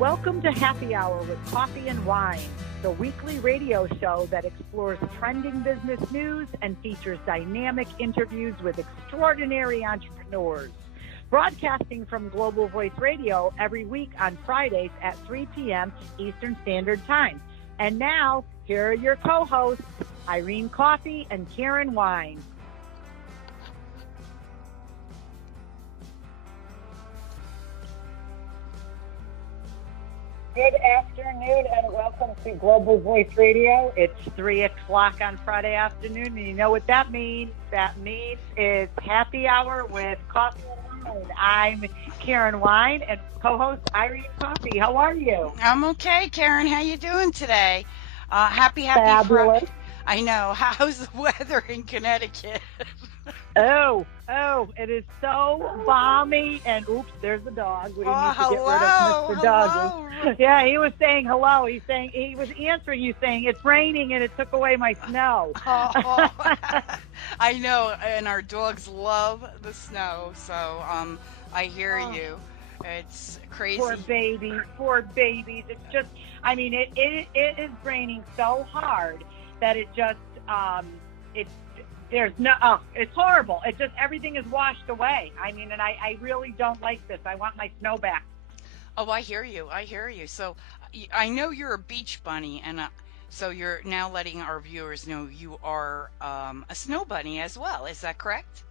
Welcome to Happy Hour with Coffee and Wine, the weekly radio show that explores trending business news and features dynamic interviews with extraordinary entrepreneurs. Broadcasting from Global Voice Radio every week on Fridays at 3 p.m. Eastern Standard Time. And now, here are your co-hosts, Irene Coffee and Karen Wine. Good afternoon and welcome to Global Voice Radio. It's 3 o'clock on Friday afternoon, and you know what that means? That means it's Happy Hour with Coffee and Wine. I'm Karen Wine and co-host Irene Coffee. How are you? I'm okay, Karen. How you doing today? Happy Fabulous. I know. How's the weather in Connecticut? Oh, it is so balmy, and oops, there's the dog. We need to get rid of Mr. Doggy. Yeah, he was saying hello. He was answering you saying it's raining and it took away my snow. I know, and our dogs love the snow, so I hear you. It's crazy. Poor babies. It's just, I mean, it is raining so hard that it just, it's horrible. It just, everything is washed away. I mean, and I really don't like this. I want my snow back. Oh, I hear you. So I know you're a beach bunny, and so you're now letting our viewers know you are a snow bunny as well. Is that correct?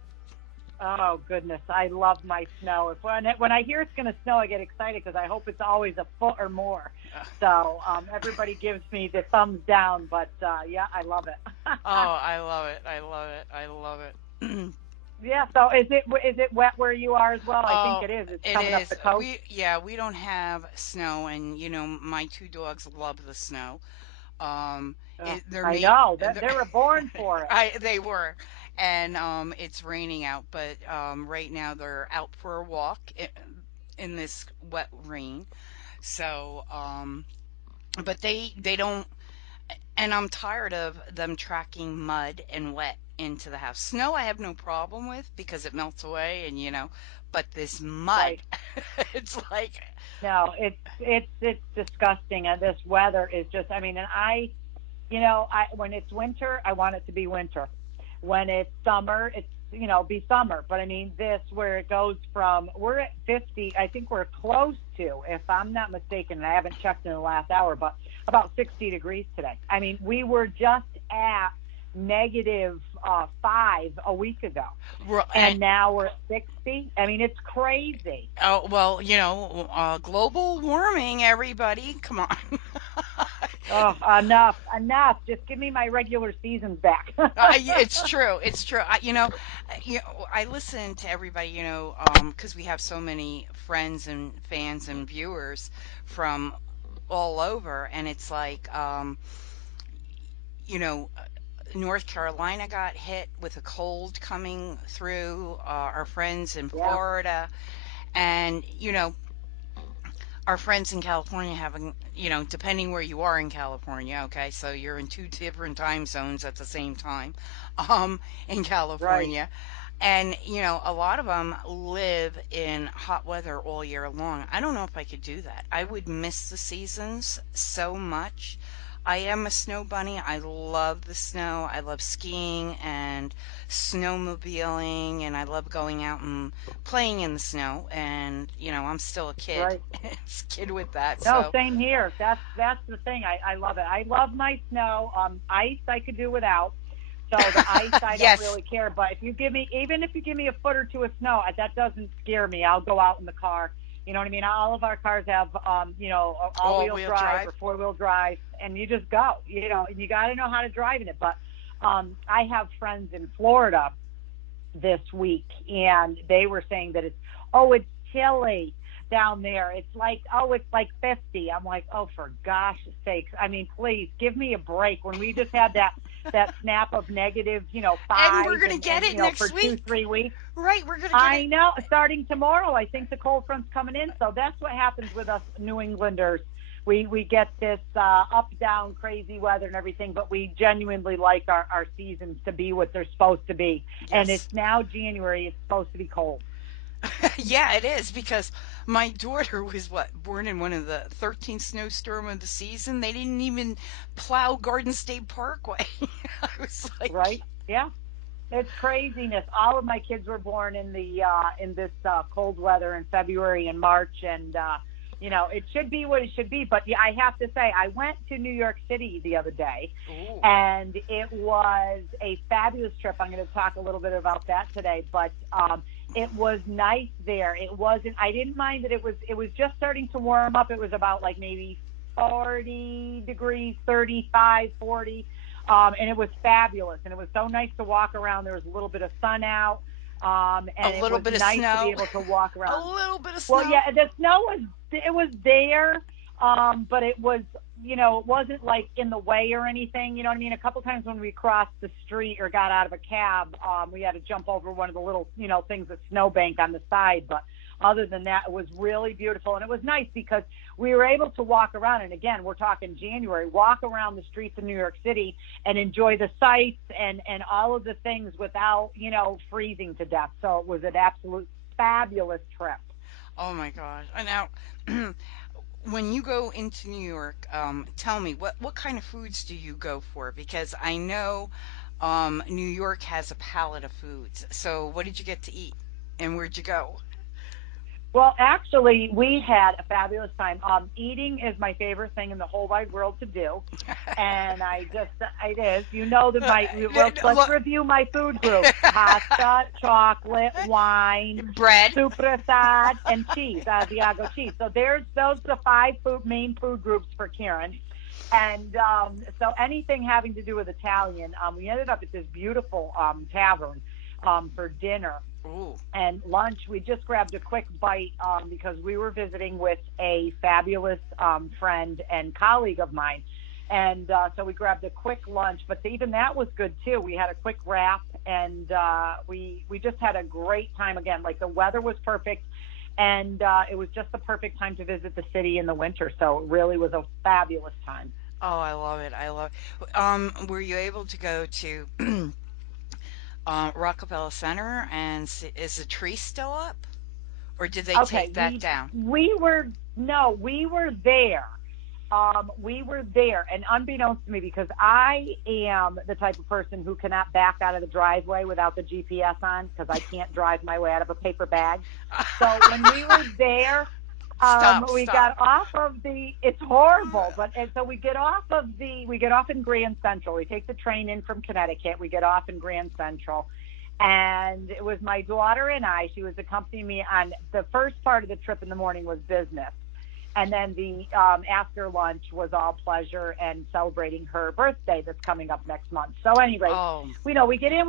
Oh, goodness. I love my snow. When I hear it's going to snow, I get excited because I hope it's always a foot or more. So everybody gives me the thumbs down, but yeah, I love it. Oh, I love it. Yeah, so is it wet where you are as well? I think it is. It's coming up the coast. We don't have snow, and, you know, my two dogs love the snow. I know. They were born for it. They were. And it's raining out, but right now they're out for a walk in this wet rain. So, but they don't, and I'm tired of them tracking mud and wet into the house. Snow I have no problem with because it melts away, and you know, but this mud, right. It's like, no, it's disgusting, and this weather is just, I mean, and when it's winter, I want it to be winter. When it's summer, it's, be summer. But I mean, this, where it goes from, we're at 50, I think we're close to, if I'm not mistaken, and I haven't checked in the last hour, but about 60 degrees today. I mean, we were just at negative 5 a week ago. And now we're at 60. I mean, it's crazy. Oh, well, global warming, everybody. Come on. Oh, enough. Just give me my regular seasons back. It's true. I listen to everybody, because we have so many friends and fans and viewers from all over. And it's like, North Carolina got hit with a cold coming through, our friends in Florida. And, our friends in California having, depending where you are in California, okay, so you're in two different time zones at the same time, in California. Right. And, a lot of them live in hot weather all year long. I don't know if I could do that. I would miss the seasons so much. I am a snow bunny. I love the snow. I love skiing and snowmobiling, and I love going out and playing in the snow. And, I'm still a kid. Right. It's a kid with that. No, so. Same here. That's the thing. I love it. I love my snow. Ice I could do without. So the ice I Yes. don't really care. But even if you give me a foot or two of snow, that doesn't scare me. I'll go out in the car. You know what I mean? All of our cars have, all-wheel drive or four-wheel drive, and you just go, and you got to know how to drive in it. But I have friends in Florida this week, and they were saying that it's chilly down there. It's like 50. I'm like, oh, for gosh sakes. I mean, please give me a break. When we just had that snap of negative, 5. And we're going to get it next for week. 2-3 weeks. Right, we're going to get it. I know. Starting tomorrow, I think the cold front's coming in. So that's what happens with us New Englanders. We get this up, down, crazy weather and everything, but we genuinely like our seasons to be what they're supposed to be. Yes. And it's now January. It's supposed to be cold. Yeah, it is, because My daughter was born in one of the 13th snowstorm of the season. They didn't even plow Garden State Parkway. I was like, Right? Yeah. It's craziness. All of my kids were born in this cold weather in February and March, and it should be what it should be. But yeah, I have to say, I went to New York City the other day, ooh, and it was a fabulous trip. I'm going to talk a little bit about that today, but it was nice there. It wasn't. I didn't mind that it was just starting to warm up. It was about like maybe 40 degrees, 35, 40. And it was fabulous, and it was so nice to walk around. There was a little bit of sun out, a and it little was bit of nice to be snow. able to walk A around. little bit of Well, snow. yeah, the snow was there, but it was it wasn't like in the way or anything. You know what I mean? A couple times when we crossed the street or got out of a cab, we had to jump over one of the little things that snowbank on the side, but. Other than that, it was really beautiful, and it was nice because we were able to walk around. And again, we're talking January, walk around the streets of New York City and enjoy the sights and all of the things without freezing to death. So it was an absolute fabulous trip. Oh my gosh. And now, when you go into New York, tell me what kind of foods do you go for? Because I know New York has a palette of foods. So what did you get to eat? And where'd you go? Well, actually, we had a fabulous time. Eating is my favorite thing in the whole wide world to do, and it is. You know that let's Look, review my food groups: pasta, chocolate, wine, bread. supersad, and cheese, Asiago cheese. So those are the five main food groups for Karen. And so anything having to do with Italian, we ended up at this beautiful tavern for dinner Ooh. and lunch. We just grabbed a quick bite because we were visiting with a fabulous friend and colleague of mine. And so we grabbed a quick lunch, but even that was good too. We had a quick wrap, and we just had a great time. Again, like the weather was perfect, and it was just the perfect time to visit the city in the winter. So it really was a fabulous time. Oh, I love it. I love it. Were you able to go to Rockefeller Center and is the tree still up? Or did they Okay, take that down? we were no, we were there. We were there, and unbeknownst to me, because I am the type of person who cannot back out of the driveway without the GPS on, because I can't drive my way out of a paper bag. So when we were there, Stop, we stop. got off of it's horrible, but and so we get off in Grand Central. We take the train in from Connecticut. We get off in Grand Central. And it was my daughter and I. She was accompanying me on the first part of the trip in the morning was business. And then the after lunch was all pleasure and celebrating her birthday that's coming up next month. So anyway, Oh, we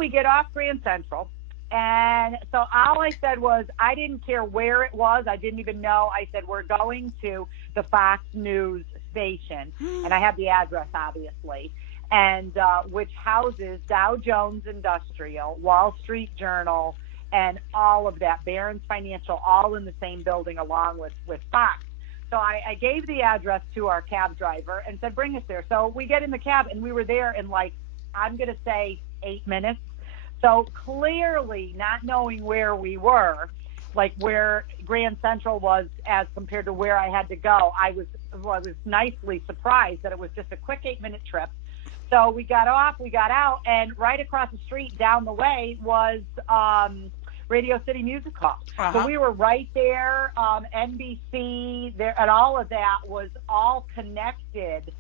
get off Grand Central. And so all I said was, I didn't care where it was. I didn't even know. I said, we're going to the Fox News station. And I have the address, obviously, and which houses Dow Jones Industrial, Wall Street Journal, and all of that, Barron's Financial, all in the same building along with Fox. So I gave the address to our cab driver and said, bring us there. So we get in the cab, and we were there in like, I'm going to say 8 minutes. So clearly not knowing where we were, like where Grand Central was as compared to where I had to go, I was nicely surprised that it was just a quick 8-minute trip. So we got off, we got out, and right across the street down the way was Radio City Music Hall. So uh-huh. we were right there, NBC, there, and all of that was all connected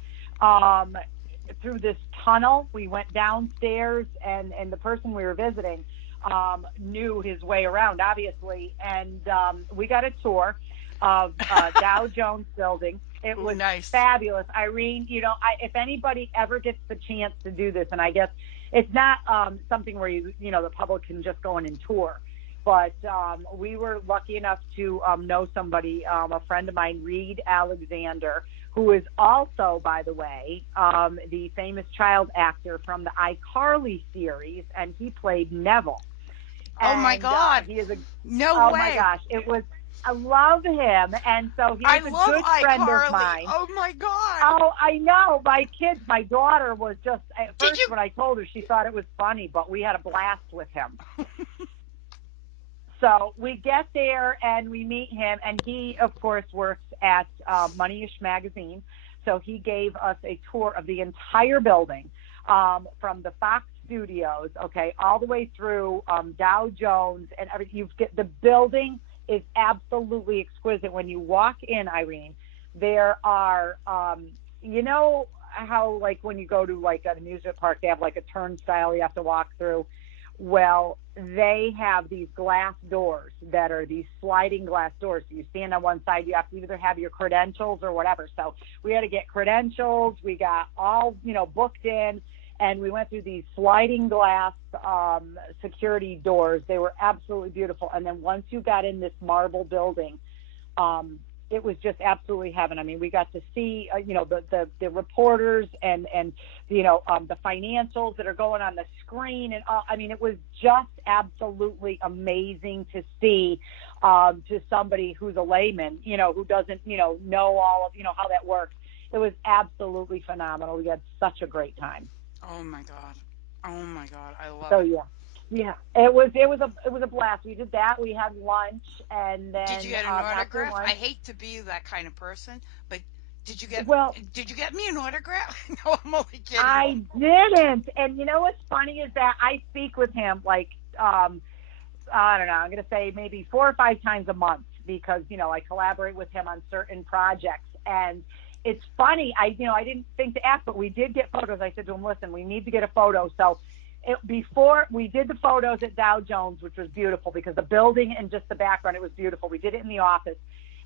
through this tunnel. We went downstairs, and the person we were visiting knew his way around, obviously, and we got a tour of Dow Jones building. It was Nice. fabulous. Irene, if anybody ever gets the chance to do this, and I guess it's not something where the public can just go in and tour, but we were lucky enough to know somebody, a friend of mine, Reed Alexander, who is also, by the way, the famous child actor from the iCarly series, and he played Neville. Oh my And God! he is No oh way! my gosh, I love him, and so he's I a love good friend of iCarly. mine. Oh my God! Oh, I know. My daughter was just, at Did first you? when I told her, she thought it was funny, but we had a blast with him. So we get there and we meet him, and he, of course, works at Moneyish Magazine. So he gave us a tour of the entire building, from the Fox Studios, okay, all the way through Dow Jones and everything. The building is absolutely exquisite. When you walk in, Irene, there are, you know how like when you go to like an amusement park, they have like a turnstile you have to walk through. Well, they have these glass doors that are these sliding glass doors. So you stand on one side, you have to either have your credentials or whatever. So we had to get credentials. We got all, booked in, and we went through these sliding glass security doors. They were absolutely beautiful. And then once you got in this marble building, it was just absolutely heaven. I mean, we got to see, the reporters and the financials that are going on the screen. And all. I mean, it was just absolutely amazing to see to somebody who's a layman, who doesn't, know all of, how that works. It was absolutely phenomenal. We had such a great time. Oh my God. I love so, it. Yeah. Yeah, it was a blast. We did that. We had lunch, and then did you get an autograph? Lunch, I hate to be that kind of person, but did you get me an autograph? No, I'm only kidding. I didn't. And you know what's funny is that I speak with him like I don't know. I'm going to say maybe 4 or 5 times a month because I collaborate with him on certain projects. And it's funny. I didn't think to ask, but we did get photos. I said to him, "Listen, we need to get a photo." So. Before we did the photos at Dow Jones, which was beautiful because the building and just the background, it was beautiful. We did it in the office.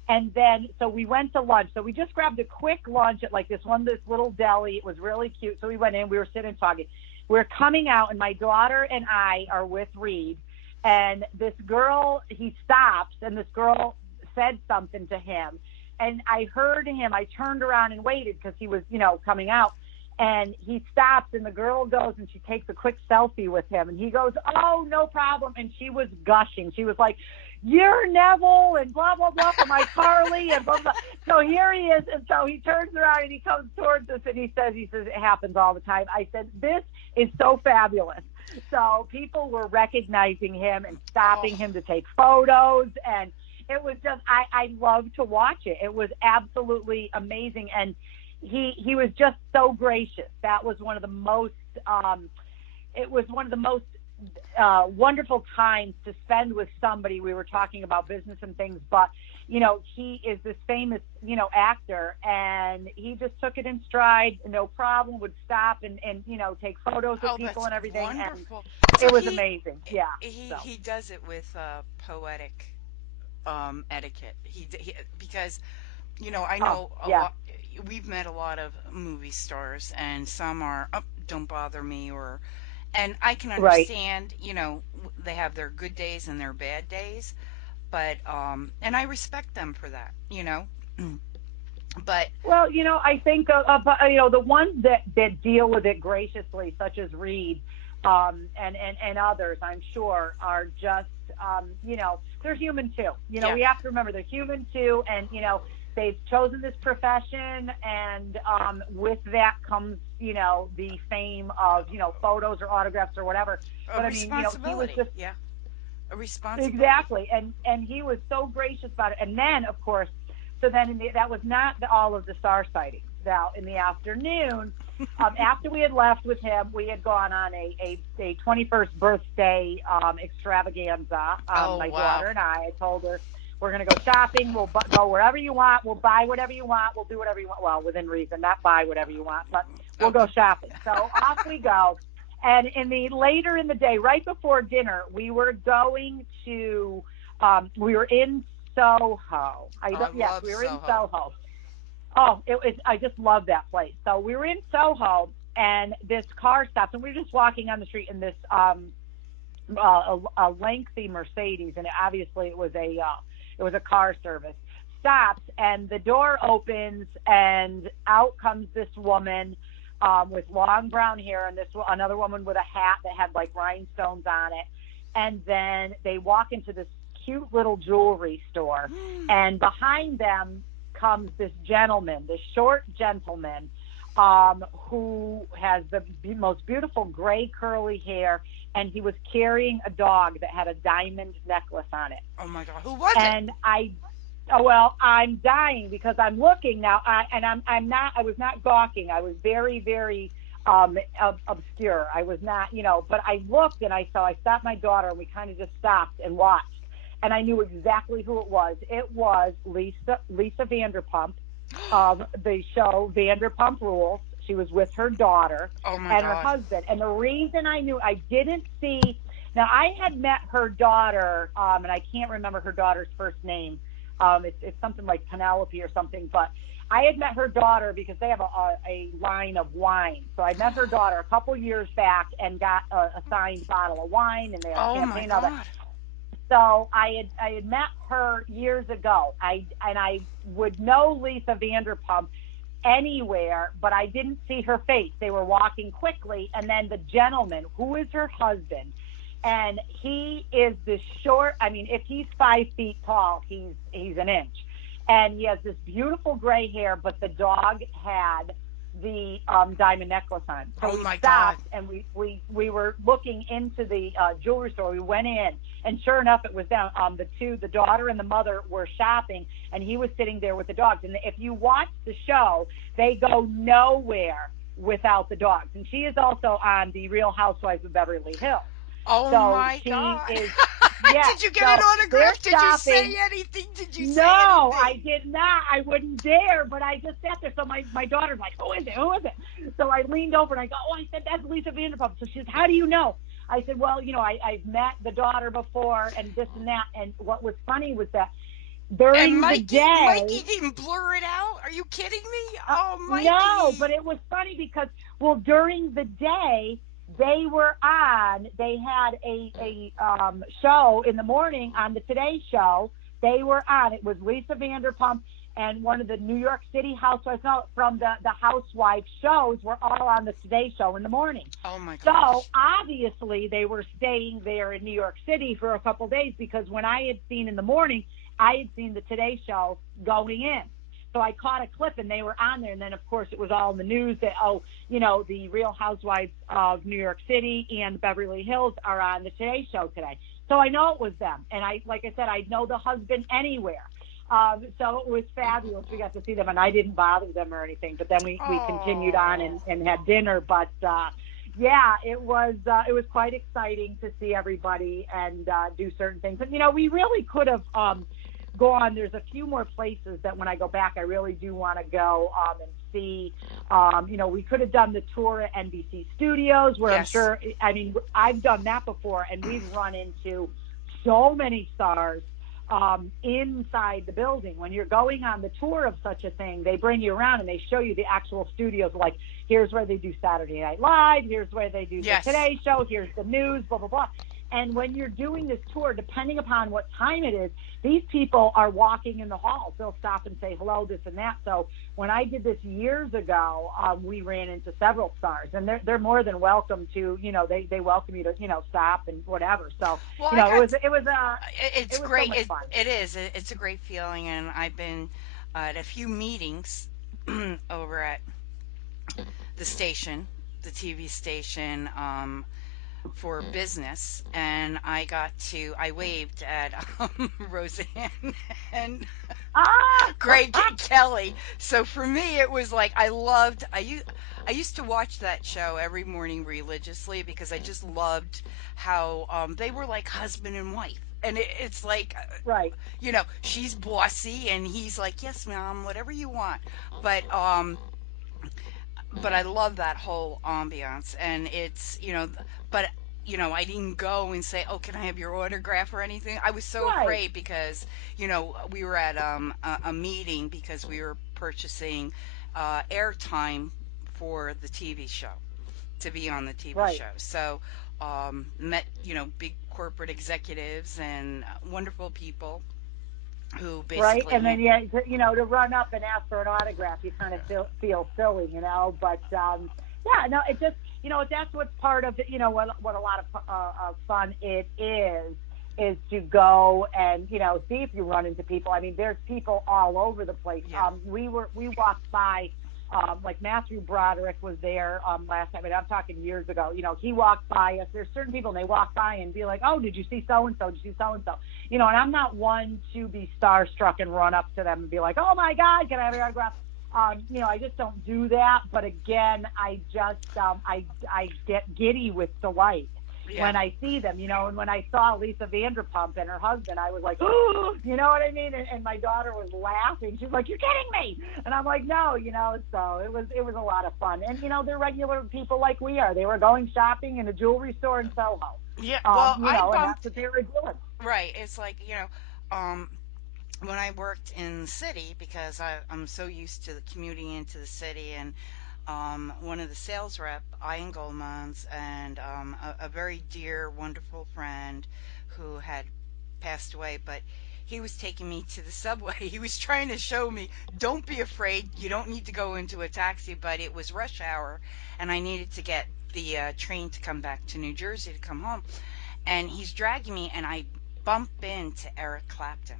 And then, so we went to lunch. So we just grabbed a quick lunch at like this little deli. It was really cute. So we went in, we were sitting and talking. We're coming out, and my daughter and I are with Reed. And this girl, he stops, and this girl said something to him. And I heard him. I turned around and waited because he was, coming out. And he stops, and the girl goes, and she takes a quick selfie with him. And he goes, "Oh, no problem." And she was gushing. She was like, "You're Neville," and blah, blah, blah, for my Carly, and blah, blah. So here he is. And so he turns around, and he comes towards us, and he says, "It happens all the time." I said, "This is so fabulous." So people were recognizing him and stopping him to take photos. And it was just, I love to watch it. It was absolutely amazing. And he was just so gracious. That was one of the most wonderful times to spend with somebody. We were talking about business and things, but he is this famous actor, and he just took it in stride, no problem, would stop and take photos with people and everything. Wonderful. And it was amazing. Yeah. He does it with poetic etiquette. He because I know a lot. We've met a lot of movie stars, and some are, "Don't bother me," and I can understand, they have their good days and their bad days, but, and I respect them for that, but. Well, I think, the ones that deal with it graciously, such as Reed, and others, I'm sure, are just, they're human too. We have to remember they're human too, and, they've chosen this profession, and with that comes, the fame of, photos or autographs or whatever. But I mean, he was just a responsibility. Exactly, and he was so gracious about it. And then, of course, that was not all of the star sightings. Now, in the afternoon, after we had left with him, we had gone on a 21st birthday extravaganza. My daughter and I told her, "We're going to go shopping. We'll go wherever you want. We'll buy whatever you want. We'll do whatever you want." Well, within reason, not buy whatever you want, but we'll go shopping. So off we go. And later in the day, right before dinner, we were going to, we were in Soho. We were in Soho. Oh, I just love that place. So we were in Soho, and this car stops, and we were just walking on the street, and this a lengthy Mercedes, and obviously it was a car service, stops, and the door opens, and out comes this woman with long brown hair, and another woman with a hat that had like rhinestones on it. And then they walk into this cute little jewelry store, and behind them comes this gentleman, this short gentleman, who has the most beautiful gray curly hair, and he was carrying a dog that had a diamond necklace on it. Oh my God, who was it? And I'm dying because I'm looking now, I was not gawking. I was very, very obscure. I was not, but I looked and I stopped my daughter, and we kind of just stopped and watched. And I knew exactly who it was. It was Lisa Vanderpump of the show Vanderpump Rules. She was with her daughter her husband. And the reason I knew, I didn't see, now I had met her daughter, and I can't remember her daughter's first name. It's something like Penelope or something, but I had met her daughter because they have a line of wine. So I met her daughter a couple years back and got a signed bottle of wine, and they had champagne and all that. So I had met her years ago. I would know Lisa Vanderpump anywhere, but I didn't see her face. They were walking quickly, and then the gentleman, who is her husband, and he is this short. I mean, if he's 5 feet tall, he's an inch, and he has this beautiful gray hair. But the dog had the diamond necklace on. So we stopped, and we were looking into the jewelry store. We went in, and sure enough, it was them. The daughter and the mother were shopping, and he was sitting there with the dogs. And if you watch the show, they go nowhere without the dogs. And she is also on the Real Housewives of Beverly Hills. Oh so my God! Yeah, did you get an autograph? Did you say anything? Did you say anything? No, I did not. I wouldn't dare. But I just sat there. So my daughter's like, "Who is it? Who is it?" So I leaned over and I go, "Oh," I said, "That's Lisa Vanderpump." So she says, "How do you know?" I said, "Well, I've met the daughter before, and this and that." And what was funny was that during the day, Mikey didn't blur it out. Are you kidding me? Oh, Mikey! No, but it was funny because during the day, they were on. They had a show in the morning on the Today Show. They were on. It was Lisa Vanderpump and one of the New York City housewives from the housewife shows were all on the Today Show in the morning. Oh my gosh. So obviously they were staying there in New York City for a couple of days, because when I had seen in the morning, I had seen the Today Show going in. So I caught a clip, and they were on there. And then, of course, it was all in the news that, the Real Housewives of New York City and Beverly Hills are on the Today Show today. So I know it was them. And like I said, I know the husband anywhere. So it was fabulous. We got to see them, and I didn't bother them or anything. But then we continued on and had dinner. But, it was quite exciting to see everybody and do certain things. And, we really could have go on. There's a few more places that when I go back, I really do want to go and see. We could have done the tour at NBC Studios, where I'm sure, I've done that before, and we've run into so many stars inside the building. When you're going on the tour of such a thing, they bring you around and they show you the actual studios. Like, here's where they do Saturday Night Live, here's where they do the Today Show, here's the news, blah, blah, blah. And when you're doing this tour, depending upon what time it is, these people are walking in the halls. They'll stop and say hello, this and that. So when I did this years ago, we ran into several stars, and they're more than welcome to, they welcome you to, stop and whatever. So, it's great. So much fun. It is. It's a great feeling, and I've been at a few meetings over at the station, the TV station, for business, and I waved at Roseanne and Greg Kelly. So for me, it was like I used to watch that show every morning religiously, because I just loved how they were like husband and wife. And it's like, right, she's bossy and he's like, yes, mom, whatever you want. But I love that whole ambiance, and it's, but I didn't go and say, oh, can I have your autograph or anything? I was so afraid because, we were at a meeting because we were purchasing airtime for the TV show, to be on the TV show. So met, big corporate executives and wonderful people who basically... Right, and then, to run up and ask for an autograph, you kind of feel silly, but, it just, that's what's part of, what a lot of fun it is to go and, see if you run into people. I mean, there's people all over the place. Yeah. We walked by like Matthew Broderick was there last time, and I'm talking years ago. You know, he walked by us. There's certain people, and they walk by and be like, "Oh, did you see so and so? Did you see so and so?" You know, and I'm not one to be starstruck and run up to them and be like, "Oh my God, can I have your autograph?" You know, I just don't do that. But again, I just I get giddy with delight when I see them, you know. And when I saw Lisa Vanderpump and her husband, I was like, oh, you know what I mean? And my daughter was laughing. She's like, "You're kidding me!" And I'm like, "No," you know. So it was a lot of fun. And you know, they're regular people like we are. They were going shopping in a jewelry store in Soho. Yeah, well, You know, and that's what they were doing. right. It's like, when I worked in the city, because I'm so used to commuting into the city, and one of the sales rep, Ian Goldmans, and a very dear, wonderful friend who had passed away, but he was taking me to the subway. He was trying to show me, don't be afraid, you don't need to go into a taxi, but it was rush hour, and I needed to get the train to come back to New Jersey to come home. And he's dragging me, and I bump into Eric Clapton.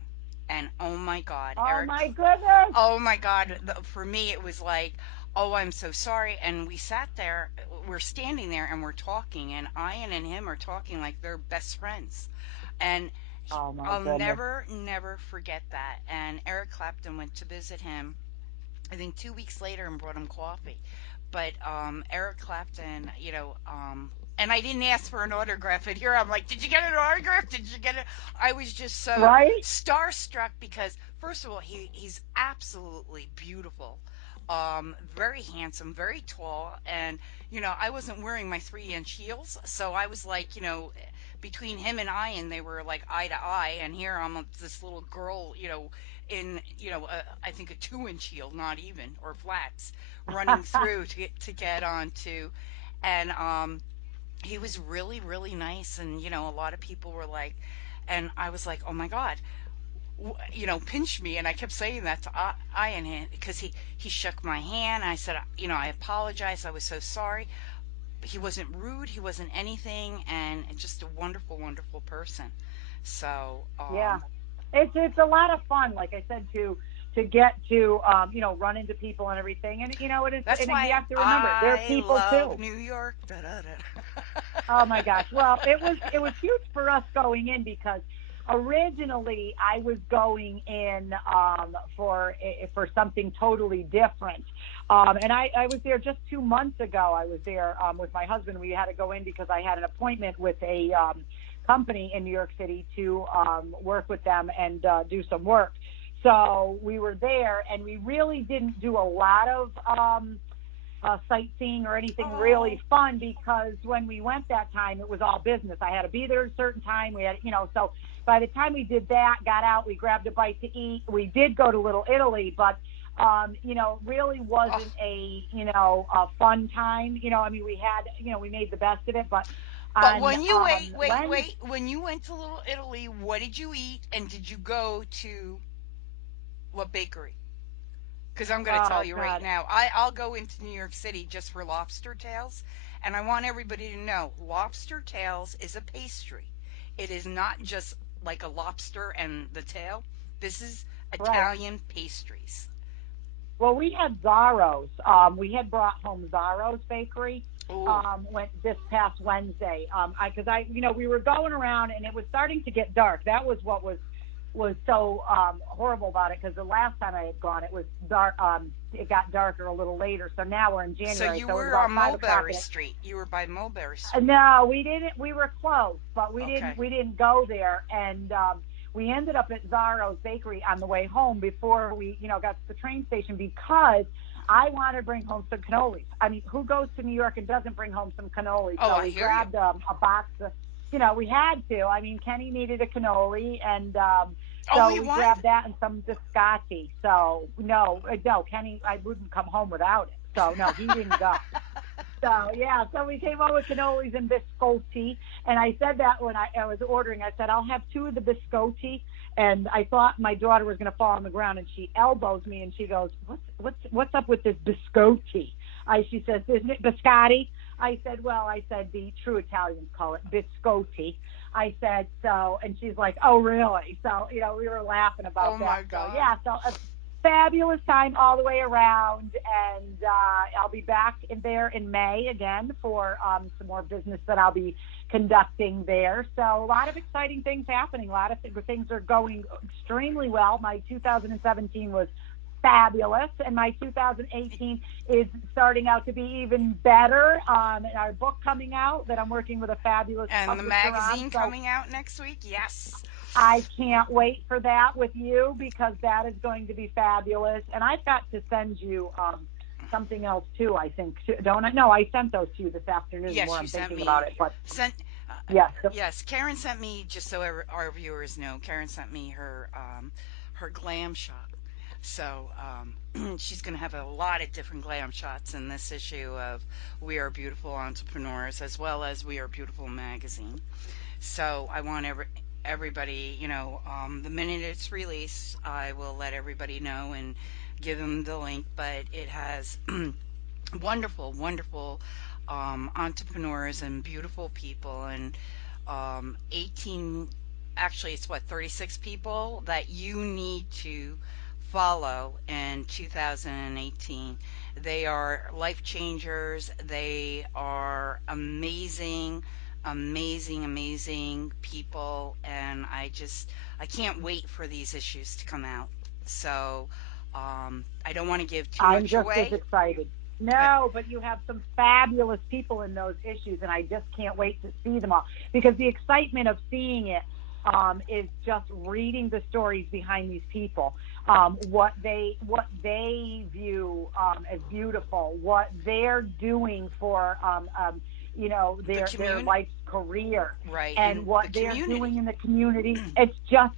And oh my God, Oh my goodness! oh my God, for me it was like, oh, I'm so sorry. And we sat there, we're standing there, and we're talking, and Ian and him are talking like they're best friends. And Oh my I'll goodness! never forget that. And Eric Clapton went to visit him, I think 2 weeks later, and brought him coffee. But Eric Clapton, and I didn't ask for an autograph. And here I'm like, did you get an autograph? Did you get it? I was just so Right? starstruck because, first of all, he's absolutely beautiful, very handsome, very tall, and I wasn't wearing my 3-inch heels, so I was like, between him and Ian, they were like eye to eye, and here I'm this little girl, in I think a 2-inch heel, not even, or flats, running through to get onto, and he was really really nice, and a lot of people were like, and I was like, oh my God, pinch me, and I kept saying that to Ian, because he shook my hand, and I said, I apologize, I was so sorry. He wasn't rude, he wasn't anything, and just a wonderful wonderful person. So Yeah. It's a lot of fun, like I said, to get to run into people and everything. And you know, that's and why you have to remember they're I people love too. New York. Da, da, da. Oh my gosh. Well, it was huge for us going in because originally I was going in for something totally different. And I was there just 2 months ago. I was there with my husband. We had to go in because I had an appointment with a company in New York City to work with them and do some work. So we were there, and we really didn't do a lot of sightseeing or anything Oh, really fun because when we went that time, it was all business. I had to be there at a certain time. We had, so by the time we did that, got out, we grabbed a bite to eat. We did go to Little Italy, but really oh. wasn't a fun time. I mean, we had, we made the best of it, but But on when you Wednesday, when you went to Little Italy, what did you eat, and did you go to what bakery? Because I'm going to tell oh you right God, now, I'll go into New York City just for lobster tails, and I want everybody to know lobster tails is a pastry. It is not just like a lobster and the tail. This is right. Italian pastries. Well, we had Zaro's. We had brought home Zaro's Bakery. Oh, Went this past Wednesday. Because we were going around and it was starting to get dark. That was what was so horrible about it. Because the last time I had gone, it was dark. It got darker a little later. So now we're in so January. you So it was were on about 5 o'clock, Mulberry and Street. You were by Mulberry Street. no, we didn't. We were close, but we didn't. Okay. We didn't go there, and we ended up at Zaro's Bakery on the way home before we, got to the train station because I wanted to bring home some cannolis. I mean, who goes to New York and doesn't bring home some cannolis? Oh, So I we hear you. grabbed a box of, we had to. I mean, Kenny needed a cannoli, and so Only we one? grabbed that and some biscotti. So no, Kenny, I wouldn't come home without it. So no, he didn't go. So yeah, so we came over with cannolis and biscotti, and I said that when I was ordering, I said I'll have two of the biscotti, and I thought my daughter was going to fall on the ground, and she elbows me and she goes, "What's up with this biscotti?" She says, "Isn't it biscotti?" I said, "Well," I said, "the true Italians call it biscotti." I said so, and she's like, "Oh really?" So we were laughing Oh about that. my So God. yeah, so. fabulous time all the way around, and I'll be back there in May again for some more business that I'll be conducting there. So a lot of exciting things happening. A lot of things are going extremely well. My 2017 was fabulous, and my 2018 is starting out to be even better. Our book coming out that I'm working with a fabulous and publisher the magazine on, so coming out next week. Yes. I can't wait for that with you, because that is going to be fabulous. And I've got to send you something else too, I think. Don't I? No, I sent those to you this afternoon. Yes, More you I'm sent thinking me. about it, but Sent. yes. Yes, Karen sent me, just so our viewers know, Karen sent me her glam shot. So she's going to have a lot of different glam shots in this issue of We Are Beautiful Entrepreneurs, as well as We Are Beautiful magazine. So I want everybody, the minute it's released, I will let everybody know and give them the link. But it has wonderful, wonderful entrepreneurs and beautiful people, and 18, actually it's what, 36 people that you need to follow in 2018. They are life changers. They are amazing, amazing, amazing people, and I can't wait for these issues to come out. So I don't want to give too I'm much just as away. excited. Uh, No, but you have some fabulous people in those issues, and I just can't wait to see them all, because the excitement of seeing it is just reading the stories behind these people, what they view as beautiful, what they're doing for the their community, life's career, right, and and what the they're doing community. in the community. It's just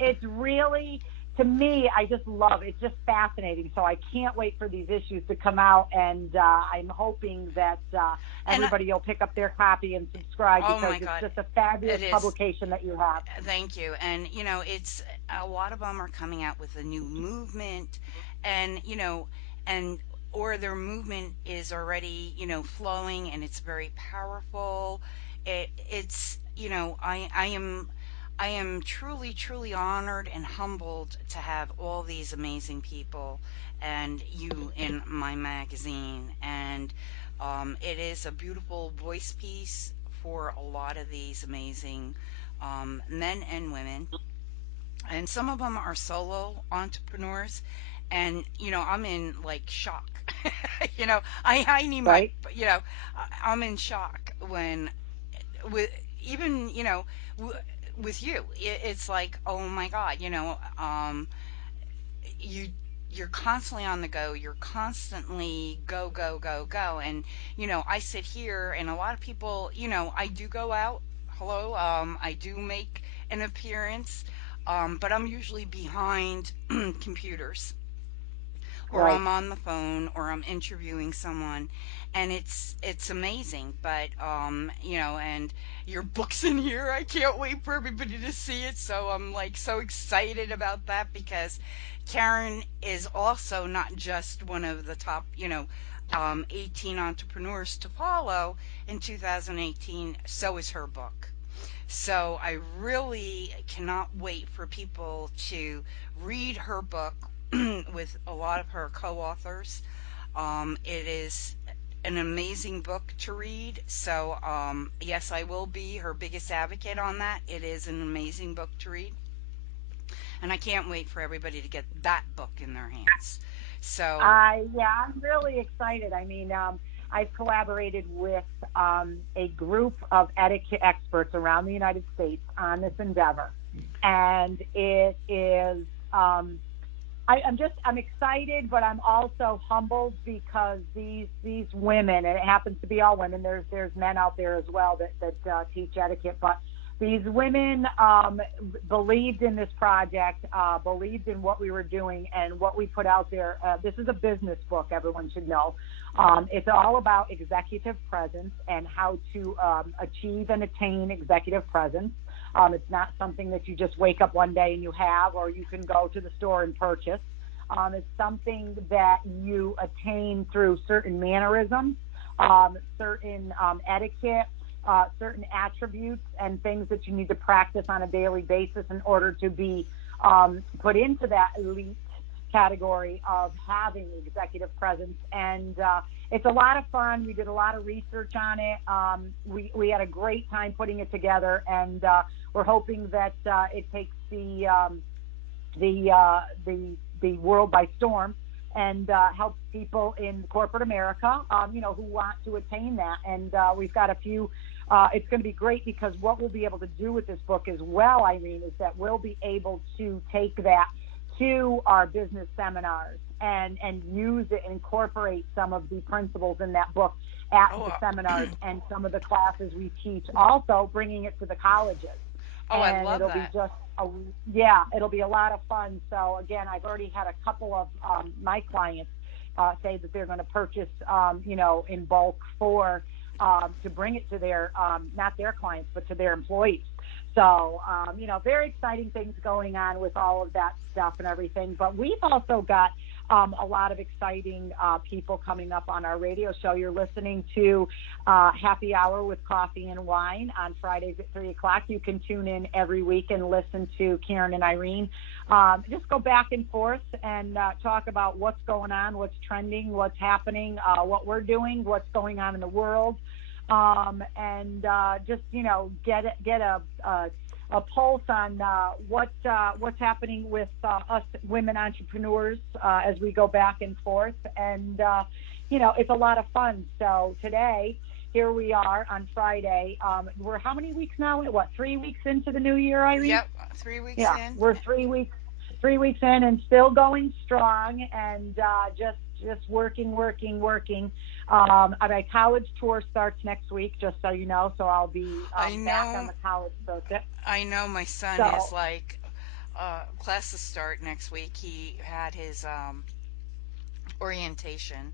it's really, to me, I just love it. It's just fascinating. So I can't wait for these issues to come out, and I'm hoping that And everybody will pick up their copy and subscribe, oh because my it's God, just a fabulous it is. publication that you have. Thank you. And it's a lot of them are coming out with a new movement, and and or their movement is already flowing, and it's very powerful. It's I am truly, truly honored and humbled to have all these amazing people and you in my magazine. And it is a beautiful voice piece for a lot of these amazing men and women. And some of them are solo entrepreneurs. And, I'm in like shock. I need my, Right? I'm in shock when with even w- with you it's like, oh my god, you you're constantly on the go, you're constantly go go go go. And I sit here, and a lot of people, I do go out, hello, I do make an appearance, but I'm usually behind computers, or Right. I'm on the phone, or I'm interviewing someone, and it's amazing. But and your book's in here. I can't wait for everybody to see it. So I'm like so excited about that, because Karen is also not just one of the top, 18 entrepreneurs to follow in 2018. So is her book. So I really cannot wait for people to read her book with a lot of her co-authors. It is an amazing book to read. So yes, I will be her biggest advocate on that. It is an amazing book to read, and I can't wait for everybody to get that book in their hands. So Yeah, I'm really excited. I mean, I've collaborated with a group of etiquette experts around the United States on this endeavor, and it is. I'm excited, but I'm also humbled, because these women, and it happens to be all women. There's men out there as well that teach etiquette, but these women believed in this project, believed in what we were doing and what we put out there. This is a business book, everyone should know. It's all about executive presence and how to achieve and attain executive presence. It's not something that you just wake up one day and you have, or you can go to the store and purchase. It's something that you attain through certain mannerisms, certain etiquette, certain attributes and things that you need to practice on a daily basis in order to be put into that elite category of having executive presence. And it's a lot of fun. We did a lot of research on it. We had a great time putting it together, and we're hoping that it takes the world by storm and helps people in corporate America, who want to attain that. And we've got a few. It's going to be great because what we'll be able to do with this book as well, Irene, is that we'll be able to take that to our business seminars and use it, incorporate some of the principles in that book at the seminars and some of the classes we teach, also bringing it to the colleges. Oh, and I love it'll that. be just it'll be a lot of fun. So again, I've already had a couple of my clients say that they're going to purchase in bulk for to bring it to their not their clients but to their employees. So very exciting things going on with all of that stuff and everything. But we've also got a lot of exciting people coming up on our radio show. You're listening to Happy Hour with Coffee and Wine on Fridays at 3 o'clock. You can tune in every week and listen to Karen and Irene. Just go back and forth and talk about what's going on, what's trending, what's happening, what we're doing, what's going on in the world. And just get a pulse on what's happening with us women entrepreneurs as we go back and forth, and it's a lot of fun. So today, here we are on Friday. We're how many weeks now? 3 weeks into the new year, Irene? Yep, 3 weeks in. We're 3 weeks in and still going strong, and just working. My college tour starts next week, just so you know. So I'll be back on the college circuit. I know my son is like classes start next week. He had his orientation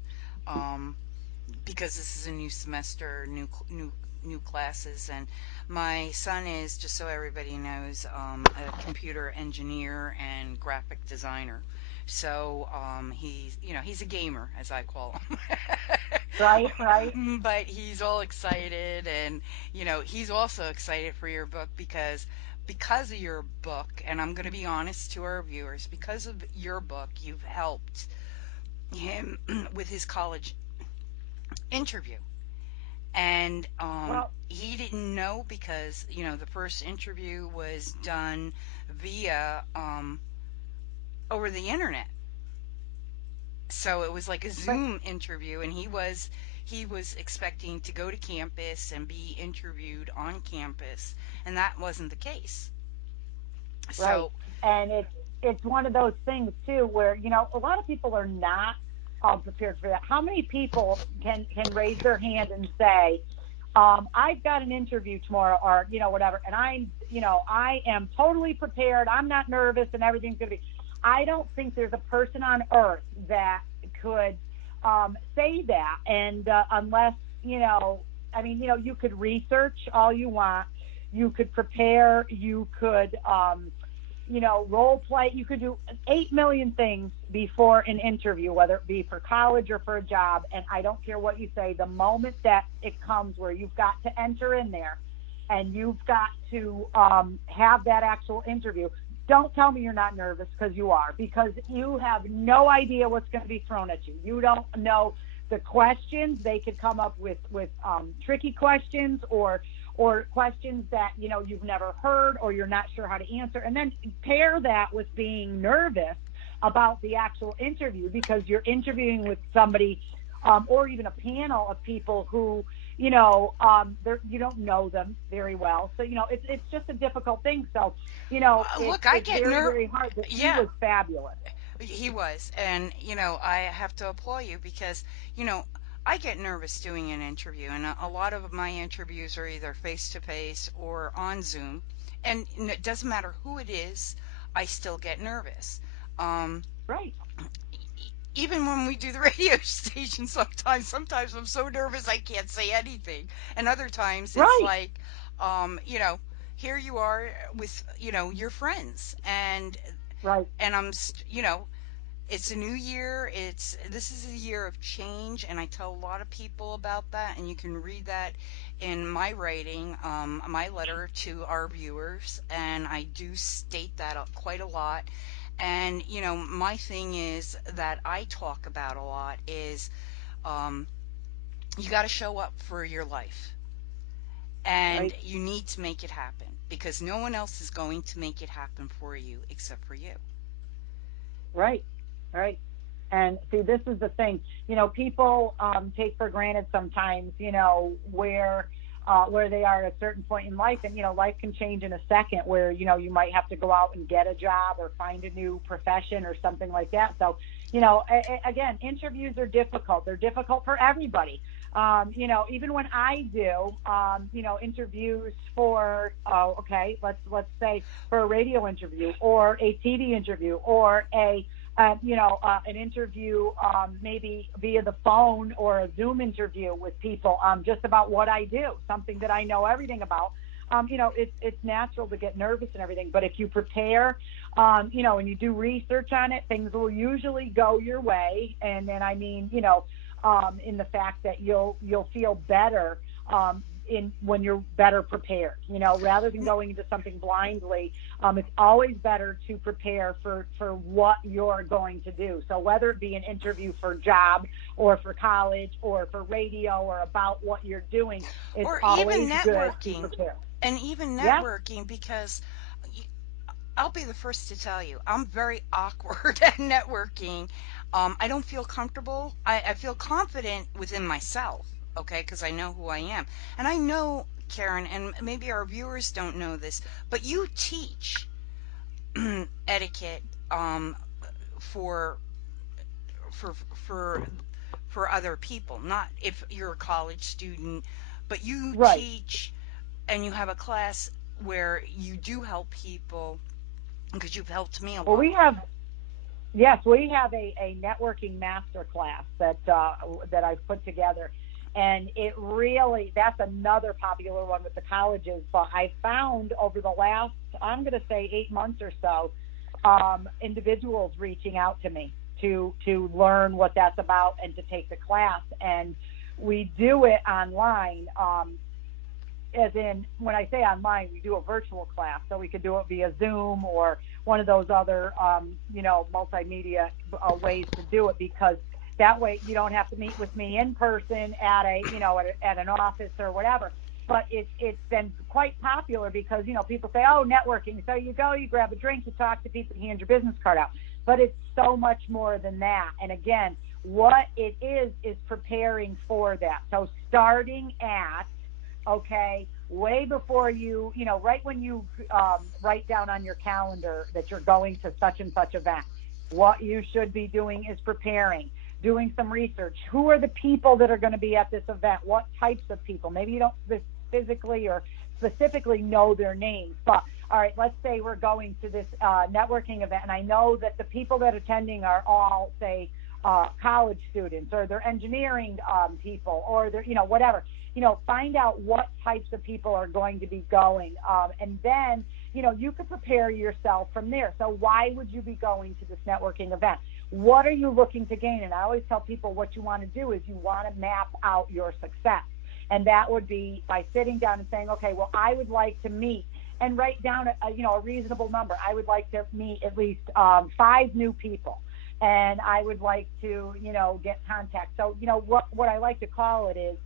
because this is a new semester, new classes, and my son is, just so everybody knows, a computer engineer and graphic designer. So he's a gamer, as I call him. Right. But he's all excited, and he's also excited for your book because of your book, and I'm going to be honest to our viewers, because of your book, you've helped him with his college interview. And he didn't know because, the first interview was done via over the internet. So it was like a Zoom interview, and he was expecting to go to campus and be interviewed on campus, and that wasn't the case. Right. And it's one of those things too where a lot of people are not prepared for that. How many people can raise their hand and say, I've got an interview tomorrow, or whatever, and I am totally prepared, I'm not nervous, and everything's going to be. I don't think there's a person on earth that could say that, and unless you could research all you want, you could prepare, you could role play, you could do 8 million things before an interview, whether it be for college or for a job. And I don't care what you say, the moment that it comes where you've got to enter in there and you've got to have that actual interview, don't tell me you're not nervous, because you are, because you have no idea what's going to be thrown at you. You don't know the questions. They could come up with tricky questions or questions that you've never heard or you're not sure how to answer, and then pair that with being nervous about the actual interview, because you're interviewing with somebody or even a panel of people who you don't know them very well. So it's just a difficult thing. So look, I it's get very hard. He was fabulous. He was, and I have to applaud you because I get nervous doing an interview, and a lot of my interviews are either face to face or on Zoom, and it doesn't matter who it is, I still get nervous. Right. Even when we do the radio station, sometimes I'm so nervous I can't say anything, and other times it's like, here you are with your friends, and I'm it's a new year. This is a year of change, and I tell a lot of people about that, and you can read that in my writing, my letter to our viewers, and I do state that quite a lot. And, my thing is that I talk about a lot is um, you got to show up for your life, and Right. you need to make it happen because no one else is going to make it happen for you except for you. Right. Right. And see, this is the thing. People take for granted sometimes. Where they are at a certain point in life, and life can change in a second. Where you might have to go out and get a job or find a new profession or something like that. So, again, interviews are difficult. They're difficult for everybody. Even when I do, interviews for, okay, let's say for a radio interview or a TV interview or an interview, maybe via the phone or a Zoom interview with people, just about what I do, something that I know everything about. It's natural to get nervous and everything, but if you prepare, and you do research on it, things will usually go your way. And then, I mean, in the fact that you'll feel better, in when you're better prepared, rather than going into something blindly. It's always better to prepare for what you're going to do. So whether it be an interview for a job or for college or for radio or about what you're doing, it's Or even always good to networking, prepare. and even Yes. networking because y- I'll be the first to tell you, I'm very awkward at networking. I don't feel comfortable. I feel confident within myself, okay, because I know who I am. And I know, Karen, and maybe our viewers don't know this, but you teach etiquette for for for for other people, not if you're a college student, but you Right. teach and you have a class where you do help people because you've helped me a Well, lot. we have a networking master class that I've put together, and it really, that's another popular one with the colleges. But I found over the last, I'm going to say, 8 months or so, individuals reaching out to me to learn what that's about and to take the class. And we do it online. As in, when I say online, we do a virtual class, so we could do it via Zoom or one of those other, multimedia ways to do it, because that way you don't have to meet with me in person at at an office or whatever. But it's been quite popular because people say, oh, networking. So you go, you grab a drink, you talk to people, you hand your business card out. But it's so much more than that. And again, what it is preparing for that. So starting at, okay, way before right when you write down on your calendar that you're going to such and such event, what you should be doing is preparing, doing some research. Who are the people that are going to be at this event? What types of people? Maybe you don't physically or specifically know their names, but all right, let's say we're going to this networking event, and I know that the people that are attending are all, say, college students, or they're engineering people, or they're, whatever. Find out what types of people are going to be going. And then, you could prepare yourself from there. So why would you be going to this networking event? What are you looking to gain? And I always tell people what you want to do is you want to map out your success. And that would be by sitting down and saying, okay, well, I would like to meet, and write down a reasonable number. I would like to meet at least 5 new people. And I would like to, get contact. So, what I like to call it is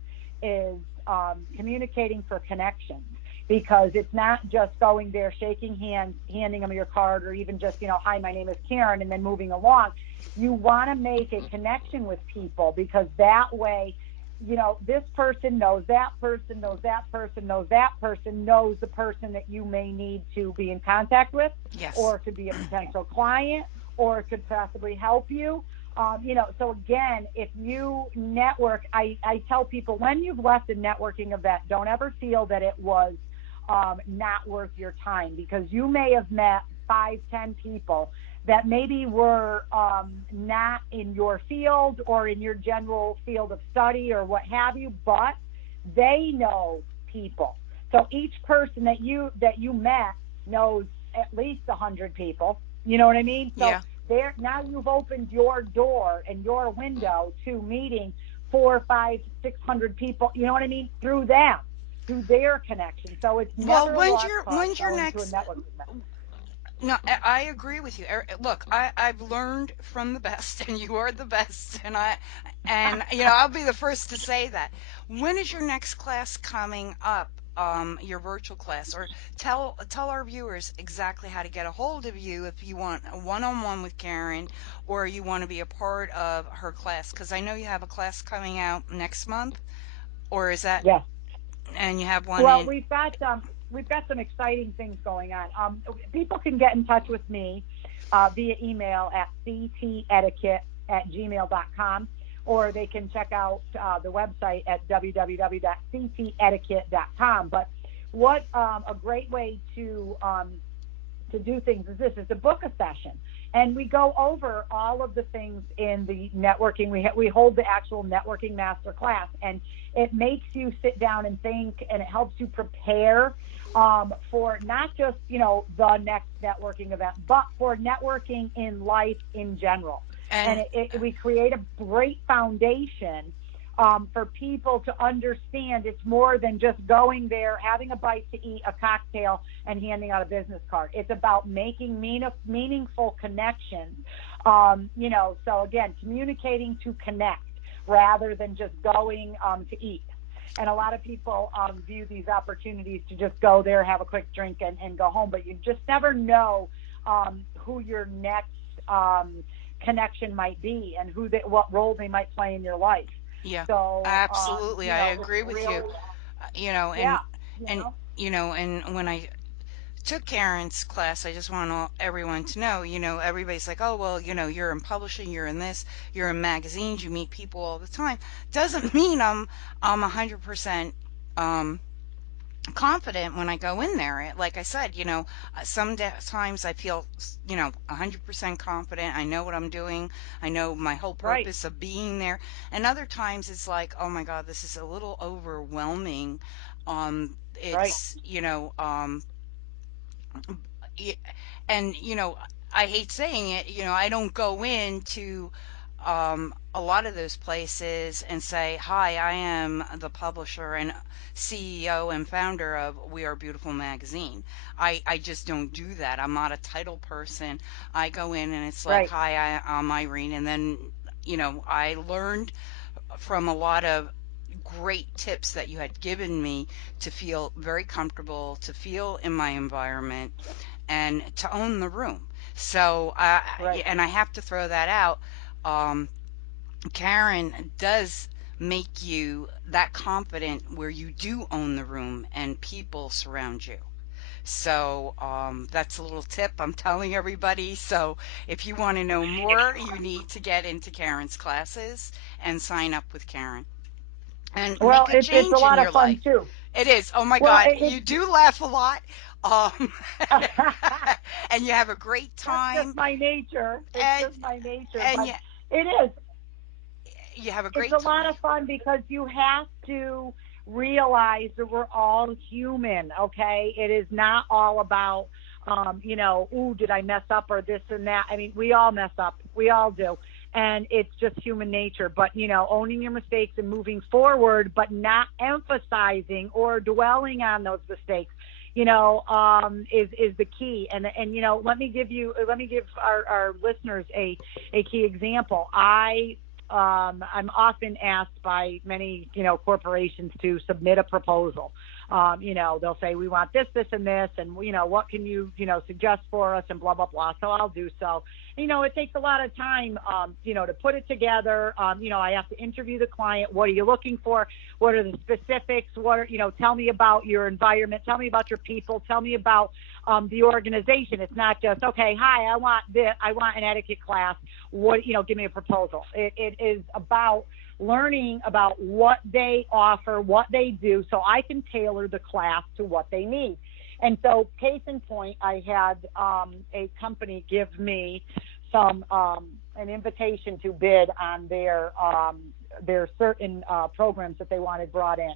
communicating for connections, because it's not just going there, shaking hands, handing them your card, or even just, hi, my name is Karen, and then moving along. You want to make a connection with people, because that way, this person knows that person, knows that person, knows that person, knows the person that you may need to be in contact with, Yes. or to be a potential client, or could possibly help you. So again, if you network, I tell people, when you've left a networking event, don't ever feel that it was not worth your time, because you may have met 5, 10 people that maybe were not in your field or in your general field of study or what have you, but they know people. So each person that you met knows at least 100 people. You know what I mean? So Yeah. there, now you've opened your door and your window to meeting 4, 5, 600 people. You know what I mean? Through their connection. So it's Well, never a lost cause when's your going to a next networking event. No, I agree with you. Look, I've learned from the best, and you are the best, and I'll be the first to say that. When is your next class coming up? Your virtual class, or tell our viewers exactly how to get a hold of you if you want a one-on-one with Karen, or you want to be a part of her class. Because I know you have a class coming out next month, or is that? Yes. And you have one Well, in. we've got some exciting things going on. People can get in touch with me via email at ctetiquette@gmail.com, or they can check out the website at www.ctetiquette.com. But what a great way to do things is this: is to book a session, and we go over all of the things in the networking. We hold the actual networking master class, and it makes you sit down and think, and it helps you prepare for not just the next networking event, but for networking in life in general. And And we create a great foundation for people to understand it's more than just going there, having a bite to eat, a cocktail, and handing out a business card. It's about making meaningful connections. So again, communicating to connect rather than just going to eat. And a lot of people view these opportunities to just go there, have a quick drink, and go home. But you just never know who your next connection might be, and what role they might play in your life. yeah, So, absolutely, I agree it's with you. really, You know, yeah, and and when I took Karen's class, I just want everyone to know, everybody's like, oh, well, you're in publishing, you're in this, you're in magazines, you meet people all the time. Doesn't mean I'm 100% um, confident when I go in there. Like I said, sometimes I feel, 100% confident. I know what I'm doing. I know my whole right, purpose of being there. And other times it's like, oh my God, this is a little overwhelming. right, It's, y- and I hate saying it, I don't go into a lot of those places and say, hi, I am the publisher and CEO and founder of We Are Beautiful magazine. I just don't do that. I'm not a title person. I go in and it's like, right. hi, I'm Irene. And then I learned from a lot of great tips that you had given me to feel very comfortable, to feel in my environment, and to own the room. So, Right. and I have to throw that out. Um, Karen does make you that confident where you do own the room and people surround you. So, that's a little tip I'm telling everybody. So, if you want to know more, you need to get into Karen's classes and sign up with Karen and Well, make a it's a change in lot of your fun life. too. It is. Oh my Well, God. You do laugh a lot. Um, and you have a great that's just time my nature. It's and just my nature, and but you, it is. you have a It's great a time. lot of fun because you have to realize that we're all human, okay? It is not all about, ooh, did I mess up or this and that. I mean, we all mess up. We all do. And it's just human nature. But, owning your mistakes and moving forward, but not emphasizing or dwelling on those mistakes, is the key. And let me give our listeners a key example. I'm often asked by many, corporations to submit a proposal. They'll say, we want this, this, and this, and, what can you, suggest for us, and blah, blah, blah. So I'll do so. It takes a lot of time, to put it together. I have to interview the client. What are you looking for? What are the specifics? Tell me about your environment. Tell me about your people. Tell me about the organization. It's not just, okay, hi, I want this. I want an etiquette class. Give me a proposal. It is about learning about what they offer, what they do, so I can tailor the class to what they need. And so, case in point, I had a company give me an invitation to bid on their certain programs that they wanted brought in.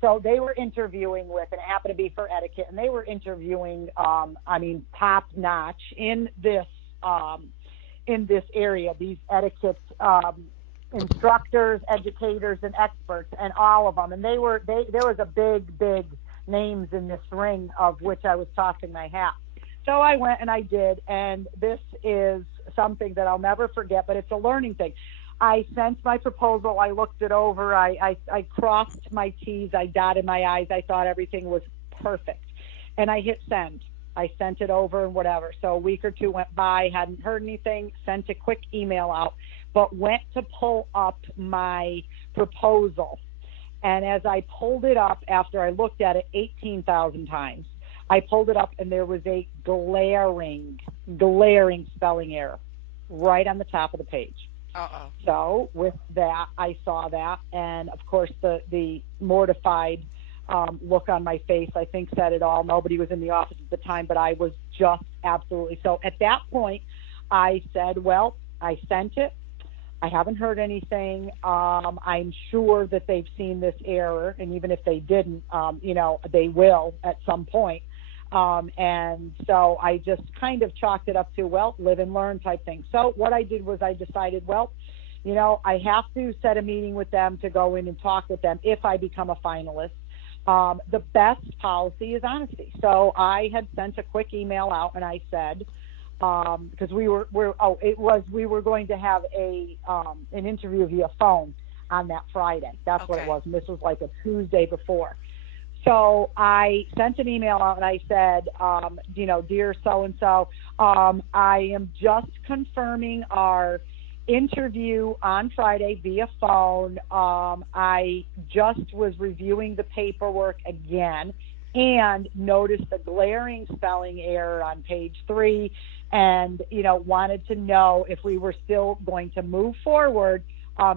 So they were interviewing with, and it happened to be for etiquette, and they were interviewing, top notch in this area, these etiquette instructors, educators, and experts, and all of them. And there was a big names in this ring of which I was tossing my hat. So I went and I did, and this is something that I'll never forget, but it's a learning thing. I sent my proposal. I looked it over. I crossed my T's. I dotted my I's. I thought everything was perfect. And I hit send. I sent it over and whatever. So a week or two went by, hadn't heard anything, sent a quick email out, but went to pull up my proposal. And as I pulled it up, after I looked at it 18,000 times, I pulled it up and there was a glaring spelling error right on the top of the page. Uh-oh. So with that, I saw that. And of course, the mortified look on my face, I think, said it all. Nobody was in the office at the time, but I was just absolutely. So at that point, I said, well, I sent it. I haven't heard anything. I'm sure that they've seen this error, and even if they didn't, they will at some point. And so I just kind of chalked it up to, well, live and learn type thing. So what I did was I decided, well, I have to set a meeting with them to go in and talk with them if I become a finalist. The best policy is honesty. So I had sent a quick email out and I said, because we were going to have an interview via phone on that Friday. That's what it was. And this was like a Tuesday before. So I sent an email out and I said, dear so-and-so, I am just confirming our interview on Friday via phone. I just was reviewing the paperwork again and noticed the glaring spelling error on page 3 and, wanted to know if we were still going to move forward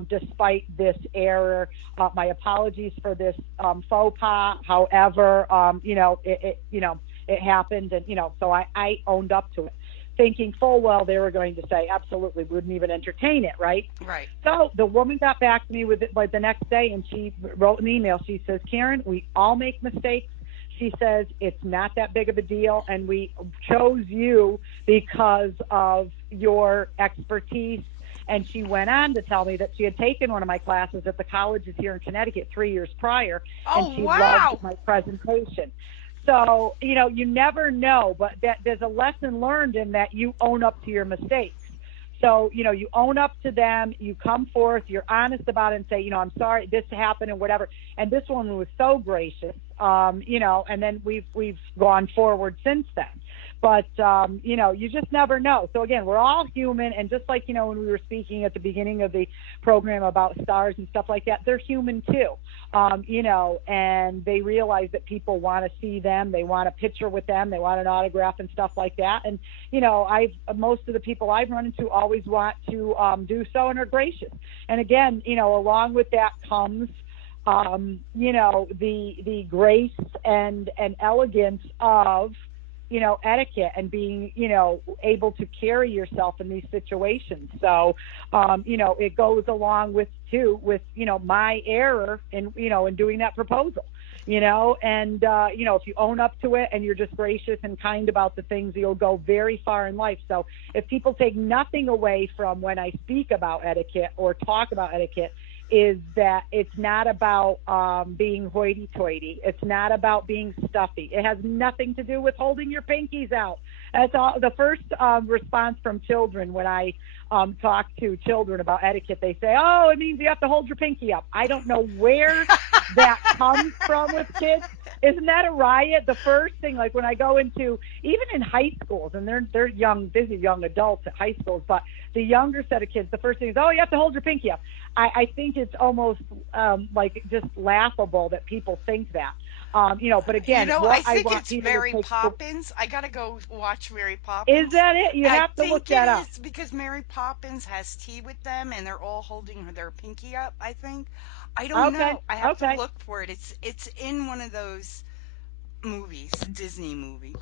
despite this error. My apologies for this faux pas. However, it happened, and so I owned up to it, thinking full well they were going to say absolutely, wouldn't even entertain it, right? Right. So the woman got back to me with it like the next day, and she wrote an email. She says, Karen, we all make mistakes. She says it's not that big of a deal, and we chose you because of your expertise. And she went on to tell me that she had taken one of my classes at the colleges here in Connecticut 3 years prior, and she loved my presentation. So, you never know, but there's a lesson learned in that you own up to your mistakes. So, you own up to them, you come forth, you're honest about it and say, I'm sorry, this happened and whatever. And this woman was so gracious, and then we've gone forward since then. But, you just never know. So, again, we're all human. And just like, when we were speaking at the beginning of the program about stars and stuff like that, they're human too, and they realize that people want to see them. They want a picture with them. They want an autograph and stuff like that. And, most of the people I've run into always want to do so and are gracious. And, again, along with that comes, the grace and elegance of, etiquette and being, able to carry yourself in these situations. So, it goes along with my error in doing that proposal, and, if you own up to it and you're just gracious and kind about the things, you'll go very far in life. So if people take nothing away from when I speak about etiquette or talk about etiquette, is that it's not about being hoity-toity. It's not about being stuffy. It has nothing to do with holding your pinkies out. That's all. The first response from children when I talk to children about etiquette, they say, oh, it means you have to hold your pinky up. I don't know where that comes from with kids. Isn't that a riot? The first thing, like when I go into, even in high schools, and they're young, these are young adults at high schools, but the younger set of kids, the first thing is, oh, you have to hold your pinky up. I think it's almost like just laughable that people think that. But again, I think it's Mary Poppins. I gotta go watch Mary Poppins. Is that it? You have to look that up. I think it is because Mary Poppins has tea with them, and they're all holding their pinky up. I think. I don't know. I have to look for it. It's in one of those movies, Disney movie.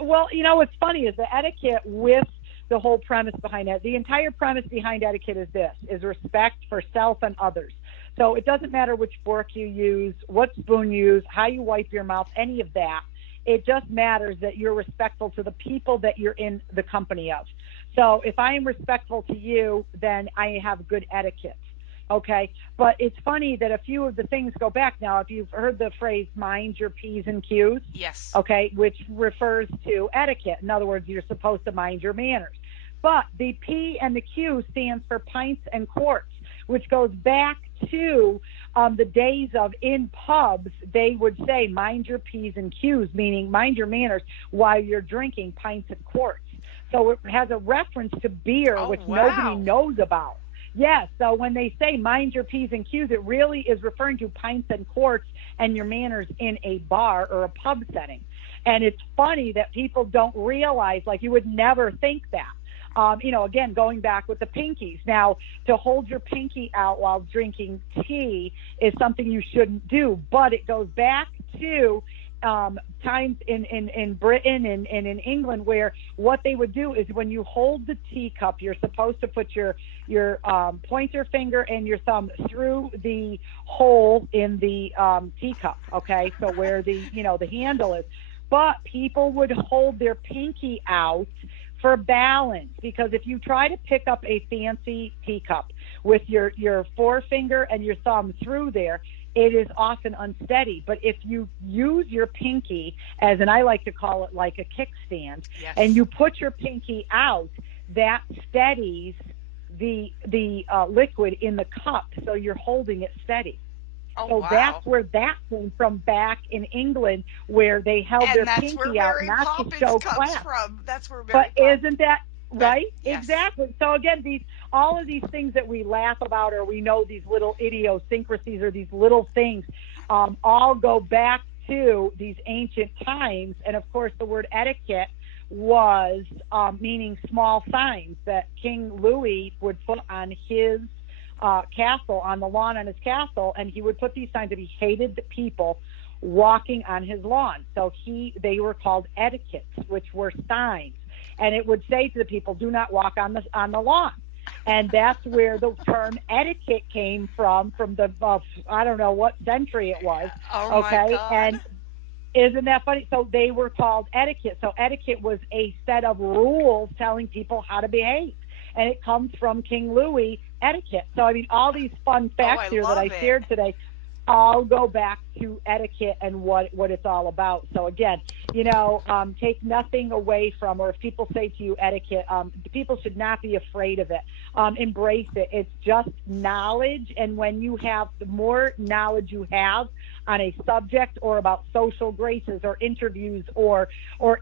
Well, what's funny is the etiquette with the whole premise behind it. The entire premise behind etiquette is respect for self and others. So it doesn't matter which fork you use, what spoon you use, how you wipe your mouth, any of that. It just matters that you're respectful to the people that you're in the company of. So if I am respectful to you, then I have good etiquette. Okay. But it's funny that a few of the things go back now. If you've heard the phrase mind your P's and Q's, Yes. okay, which refers to etiquette. In other words, you're supposed to mind your manners. But the P and the Q stands for pints and quarts, which goes back to the days of in pubs, they would say mind your P's and Q's, meaning mind your manners while you're drinking pints and quarts. So it has a reference to beer, Oh, which nobody wow. knows about. Yes, so when they say mind your P's and Q's, it really is referring to pints and quarts and your manners in a bar or a pub setting. And it's funny that people don't realize, like, you would never think that. Again, going back with the pinkies. Now, to hold your pinky out while drinking tea is something you shouldn't do, but it goes back to times in Britain and in England where what they would do is when you hold the teacup, you're supposed to put your pointer finger and your thumb through the hole in the teacup. Okay, so where the handle is, but people would hold their pinky out for balance, because if you try to pick up a fancy teacup with your forefinger and your thumb through there, it is often unsteady. But if you use your pinky as, and I like to call it like a kickstand, and Yes. you put your pinky out, that steadies the liquid in the cup, so you're holding it steady. Oh, So that's wow. where that came from back in England, where they held And their that's where pinky out Mary not to Poppins show comes class. from. That's where But Mary Poppins. isn't that But right? yes. Exactly. So again, these all of these things that we laugh about, or we know these little idiosyncrasies, or these little things, all go back to these ancient times. And of course, the word etiquette was meaning small signs that King Louis would put on his castle, on the lawn on his castle, and he would put these signs that he hated the people walking on his lawn. So they were called etiquettes, which were signs, and it would say to the people, "Do not walk on the lawn." And that's where the term etiquette came from the I don't know what century it was. Oh my Okay, God. and isn't that funny? So they were called etiquette. So etiquette was a set of rules telling people how to behave. And it comes from King Louis etiquette. So, I mean, all these fun Oh, facts I here that love I it. shared today all go back to etiquette and what it's all about. So again, take nothing away from, or if people say to you etiquette, people should not be afraid of it. Embrace it. It's just knowledge, and when you have, the more knowledge you have on a subject or about social graces or interviews or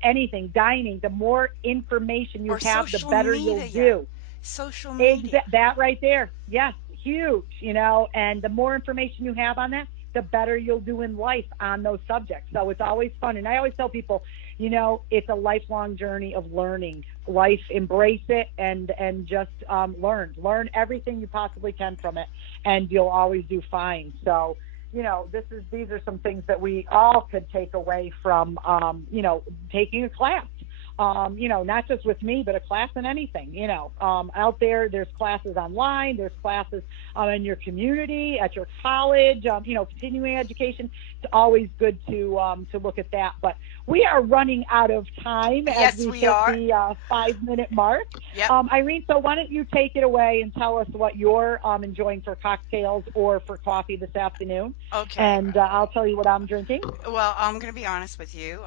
anything, dining, the more information you Or have, the social better you'll media. do. Social media. That right there. Yes, huge, and the more information you have on that, the better you'll do in life on those subjects. So it's always fun. And I always tell people, it's a lifelong journey of learning. Life, embrace it, and just learn everything you possibly can from it, and you'll always do fine. So, these are some things that we all could take away from, taking a class. Not just with me, but a class in anything, out there's classes online, there's classes in your community, at your college, continuing education. It's always good to look at that. But we are running out of time as Yes, we we hit are. the 5-minute mark. Yep. Irene, so why don't you take it away and tell us what you're enjoying for cocktails or for coffee this afternoon, Okay. and I'll tell you what I'm drinking. Well, I'm gonna be honest with you.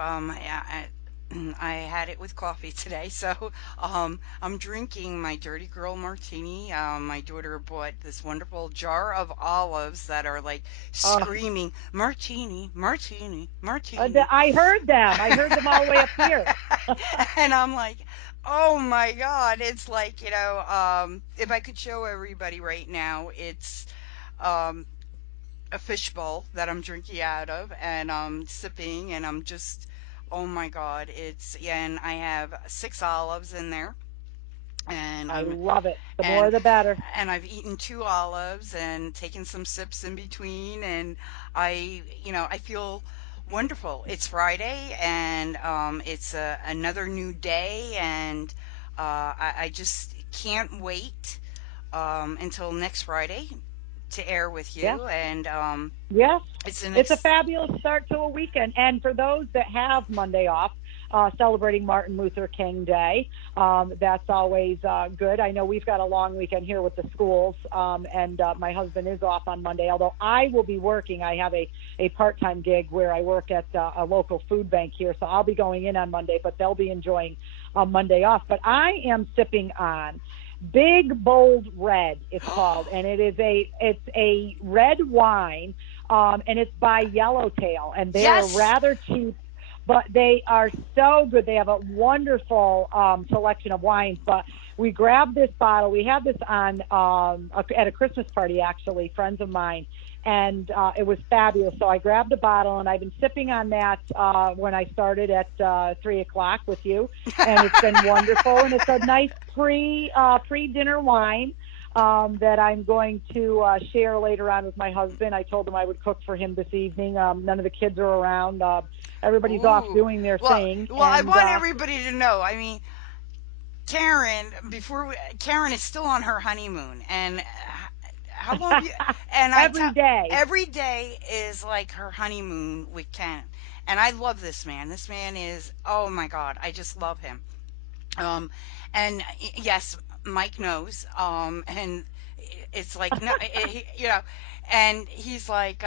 I had it with coffee today, so I'm drinking my Dirty Girl Martini. My daughter bought this wonderful jar of olives that are like Uh, screaming, Martini, Martini, Martini. I heard them. I heard them all the way up here. And I'm like, oh my God, it's like, if I could show everybody right now, it's um, a fishbowl that I'm drinking out of, and I'm sipping, and I'm just, oh my God, yeah, and I have 6 olives in there, and I I'm love it. The more and the better. and I've eaten 2 olives and taken some sips in between, and I feel wonderful. It's Friday, and it's another new day, and I just can't wait until next Friday to air with Yeah. you, and Yes. it's an It's a fabulous start to a weekend. And for those that have Monday off, celebrating Martin Luther King Day. That's always good. I know we've got a long weekend here with the schools, and my husband is off on Monday, although I will be working. I have a part-time gig where I work at a local food bank here, so I'll be going in on Monday, but they'll be enjoying Monday off. But I am sipping on Big Bold Red, it's called, and it's a red wine, and it's by Yellowtail, and they're rather cheap, but they are so good. They have a wonderful selection of wines. But we grabbed this bottle. We had this on at a Christmas party, actually, friends of mine, and it was fabulous. So I grabbed a bottle, and I've been sipping on that when I started at 3 o'clock with you, and it's been wonderful. And it's a nice pre-dinner wine that I'm going to share later on with my husband. I told him I would cook for him this evening. None of the kids are around. Everybody's off doing their thing. Well, I want everybody to know. I mean, Karen, Karen is still on her honeymoon, and how long? And every day is like her honeymoon with Ken, and I love this man. This man is, oh my God, I just love him. And yes, Mike knows. And it's like no, and he's like.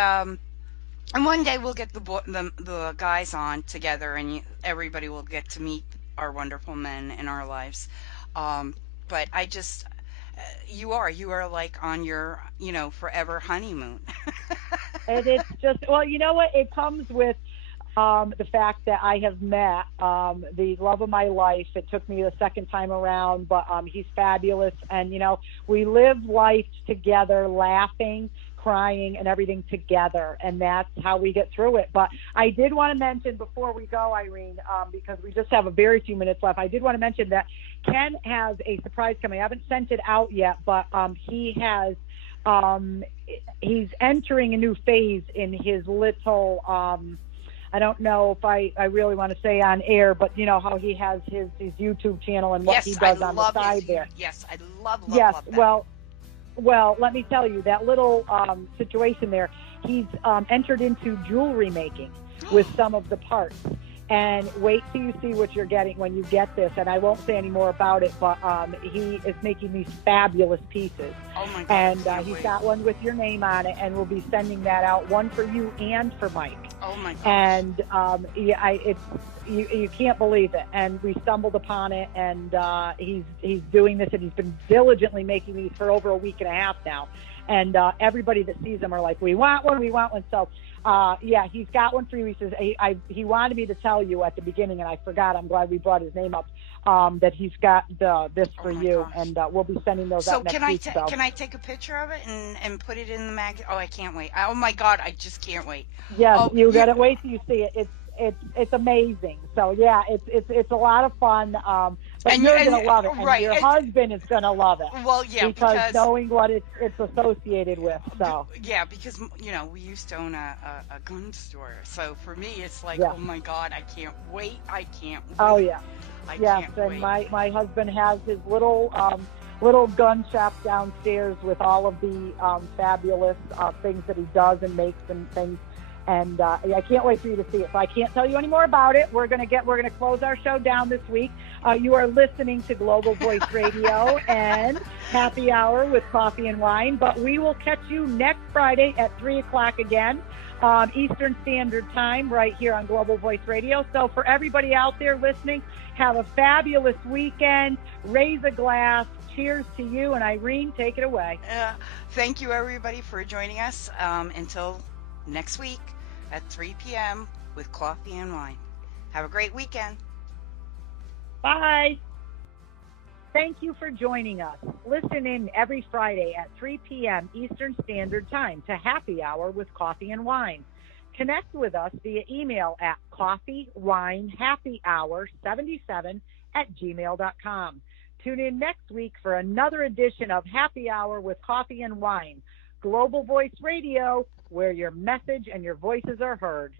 And one day we'll get the guys on together, and everybody will get to meet our wonderful men in our lives. But I just, you are like on your, forever honeymoon. And it's just, well, you know what? It comes with the fact that I have met the love of my life. It took me the second time around, but he's fabulous. And, we live life together, laughing, crying, and everything together, and that's how we get through it. But I did want to mention before we go, Irene, because we just have a very few minutes left, I did want to mention that Ken has a surprise coming. I haven't sent it out yet, but he has he's entering a new phase in his little I don't know if I really want to say on air, but you know how he has his YouTube channel and what he does on the side there. Yes, I love that. Well, let me tell you, that little situation there, he's entered into jewelry making with some of the parts. And wait till you see what you're getting when you get this. And I won't say any more about it, but he is making these fabulous pieces. Oh, my God. And he's got one with your name on it, and we'll be sending that out, one for you and for Mike. Oh, my God. And you can't believe it. And we stumbled upon it, and he's doing this, and he's been diligently making these for over a week and a half now. And everybody that sees them are like, we want one. So, he's got one for you. He says he wanted me to tell you at the beginning, and I forgot. I'm glad we brought his name up, that he's got this for you, gosh. And we'll be sending those out next week. So can I take a picture of it and put it in the mag? Oh, I can't wait. Oh, my God, I just can't wait. Yes, you got to wait till you see it. It's amazing. So yeah, it's a lot of fun. But you're gonna love it, and right. your husband is gonna love it. Well, yeah, because knowing what it's associated with. So yeah, because we used to own a gun store, so for me it's like, yeah. Oh my God, I can't wait. Oh yeah, can't and wait. my husband has his little gun shop downstairs with all of the fabulous things that he does and makes and things. And I can't wait for you to see it. So I can't tell you any more about it. We're gonna close our show down this week. You are listening to Global Voice Radio and Happy Hour with Coffee and Wine. But we will catch you next Friday at 3 o'clock again, Eastern Standard Time, right here on Global Voice Radio. So for everybody out there listening, have a fabulous weekend. Raise a glass. Cheers to you. And Irene, take it away. Thank you, everybody, for joining us. Until next week at 3 p.m. with Coffee and Wine. Have a great weekend. Bye. Thank you for joining us. Listen in every Friday at 3 p.m. Eastern Standard Time to Happy Hour with Coffee and Wine. Connect with us via email at coffeewinehappyhour77@gmail.com. Tune in next week for another edition of Happy Hour with Coffee and Wine. Global Voice Radio, where your message and your voices are heard.